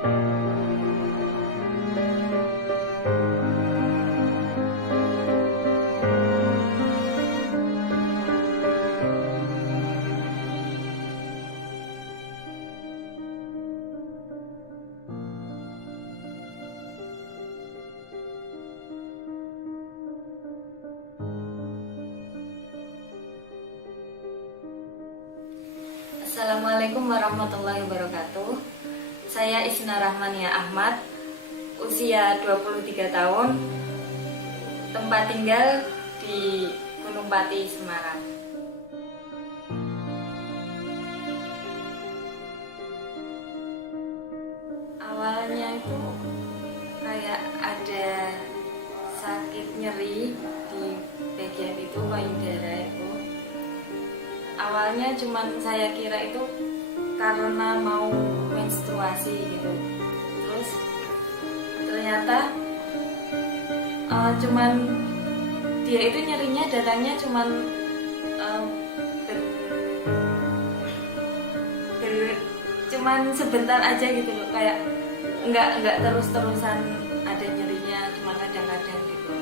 Assalamualaikum warahmatullahi wabarakatuh. Saya Isna Rahmania Ahmad, usia 23 tahun, tempat tinggal di Gunung Pati, Semarang. Awalnya itu kayak ada sakit nyeri di bagian itu, payudara itu. Awalnya cuman saya kira itu karena mau menstruasi gitu. Terus ternyata cuman dia itu nyerinya, datangnya cuman cuman sebentar aja gitu loh, kayak nggak terus-terusan ada nyerinya, cuma kadang-kadang gitu.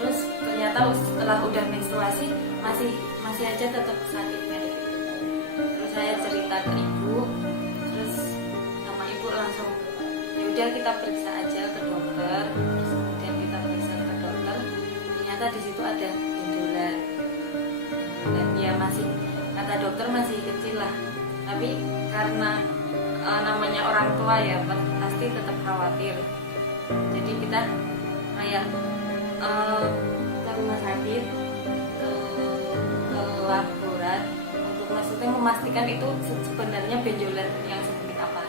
Terus ternyata setelah udah menstruasi masih aja tetap sakitnya gitu. Terus saya cerita ke ibu, terus sama ibu langsung ya udah kita periksa aja ke dokter. Terus kemudian kita periksa ke dokter, ternyata di situ ada benjolan. Dan ya masih, kata dokter masih kecil lah, tapi karena namanya orang tua ya pasti tetap khawatir. Jadi kita kayak ke rumah sakit, ke laborat untuk maksudnya memastikan itu sebenarnya benjolan yang seperti apa.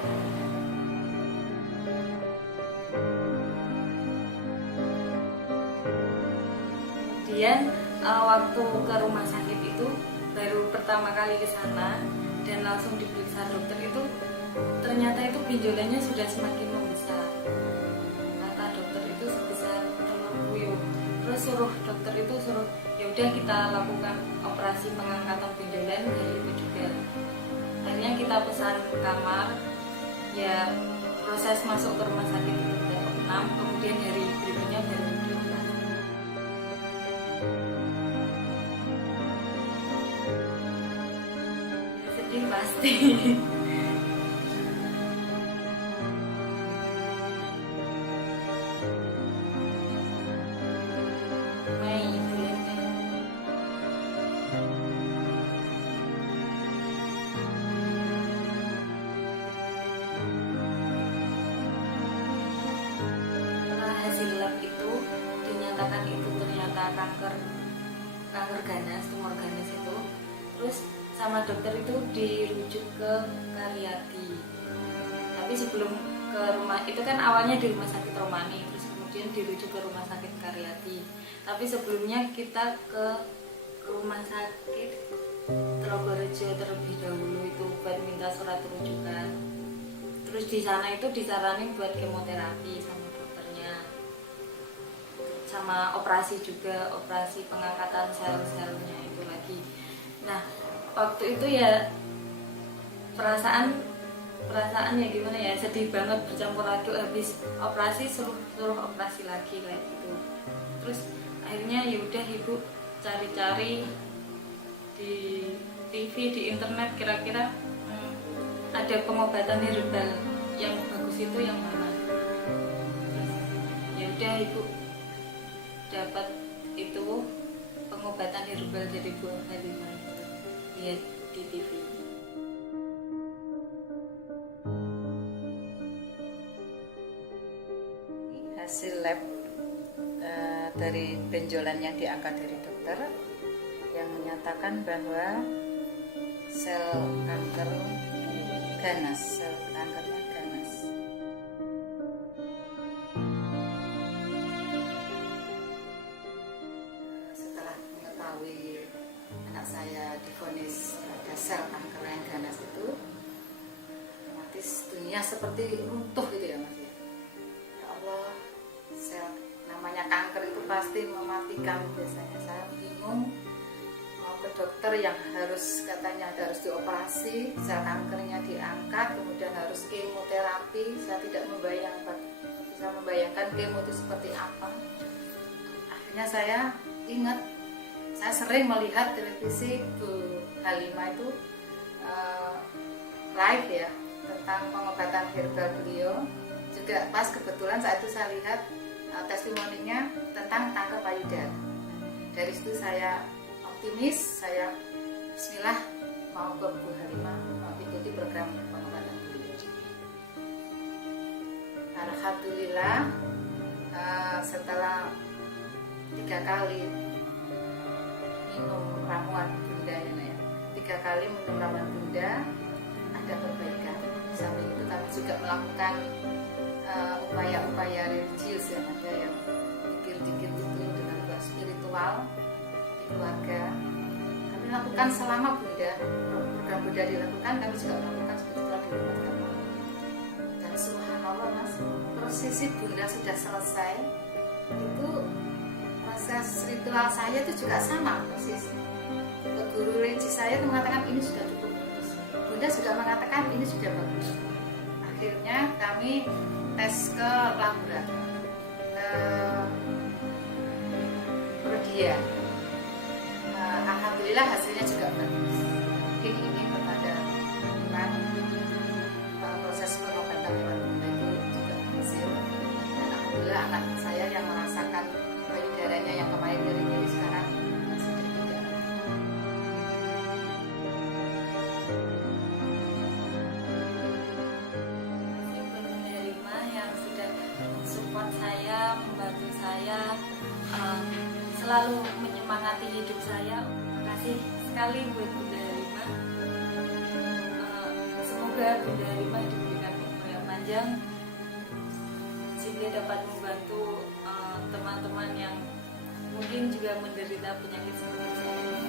Kemudian waktu ke rumah sakit itu baru pertama kali ke sana dan langsung diperiksa dokter itu, ternyata itu benjolannya sudah semakin membesar. Kata dokter itu sebesar telur puyuh. Terus dokter itu suruh ya udah kita lakukan operasi pengangkatan benjolan hari itu juga. Akhirnya kita pesan kamar, ya proses masuk ke rumah sakit itu jam 6, kemudian hari berikutnya baru dioperasi. Sedih pasti. Hasil lab itu dinyatakan itu ternyata kanker ganas, tumor ganas itu. Terus sama dokter itu dirujuk ke Karyadi. Tapi sebelum ke rumah itu kan awalnya di rumah sakit Romani, terus kemudian dirujuk ke rumah sakit Karyadi. Tapi sebelumnya kita ke rumah sakit Trogorejo terlebih dahulu itu buat minta surat rujukan. Terus di sana itu disaranin buat kemoterapi sama dokternya, sama operasi juga, operasi pengangkatan sel-selnya itu lagi. Nah waktu itu ya perasaan ya gimana ya, sedih banget bercampur aduk, habis operasi suruh operasi lagi kayak gitu. Terus akhirnya ya udah ibu cari-cari di TV, di internet, kira-kira ada pengobatan herbal yang bagus itu yang mana. Terus ya udah ibu dapat itu pengobatan herbal dari Bu Halimah, lihat di TV. Hasil lab dari benjolan yang diangkat dari dokter yang menyatakan bahwa sel kanker ganas, sel kankernya ganas. Setelah mengetahui anak saya divonis ada sel kanker yang ganas itu, otomatis dunia seperti runtuh gitu ya Mas. Ya Allah, sel namanya kanker itu pasti mematikan. Biasanya saya bingung mau ke dokter yang harus katanya harus dioperasi, sel kankernya diangkat, kemudian harus kemoterapi mati, saya tidak bisa membayangkan kemo itu seperti apa. Akhirnya saya ingat, saya sering melihat televisi Bu Halimah itu live ya, tentang pengobatan herbal beliau. Juga pas kebetulan saat itu saya lihat testimoninya tentang kanker payudara. Dari situ saya optimis, saya bismillah mau ke Bu Halimah mengikuti program pengobatan beliau. Alhamdulillah setelah 3 kali minum ramuan bunda ya, 3 kali minum ramuan bunda ada perbaikan. Sampai itu kami juga melakukan upaya-upaya religius ya, ada yang dikit-dikit itu dengan buat spiritual di keluarga. Kami lakukan selama bunda program bunda dilakukan, kami juga melakukan spiritual di keluarga. Dan subhanallah mas, prosesi bunda sudah selesai, itu proses ritual saya itu juga sama persis. Guru religius saya itu mengatakan ini sudah cukup bagus, bunda juga mengatakan ini sudah bagus. Akhirnya kami tes ke laboratorium, ke Prodia. Alhamdulillah hasilnya juga bagus. Mungkin ini kepada dengan proses pengobatan lewat bunda itu juga berhasil. Dan alhamdulillah anak saya yang merasakan payudaranya yang kemarin nyeri-nyeri sekarang sudah tidak. Menerima yang sudah support saya, membantu saya, selalu menyemangati hidup saya. Terima kasih sekali buat Bunda Rima. Semoga Bunda Rima diberikan umur yang panjang sehingga dapat membantu teman-teman yang mungkin juga menderita penyakit seperti saya.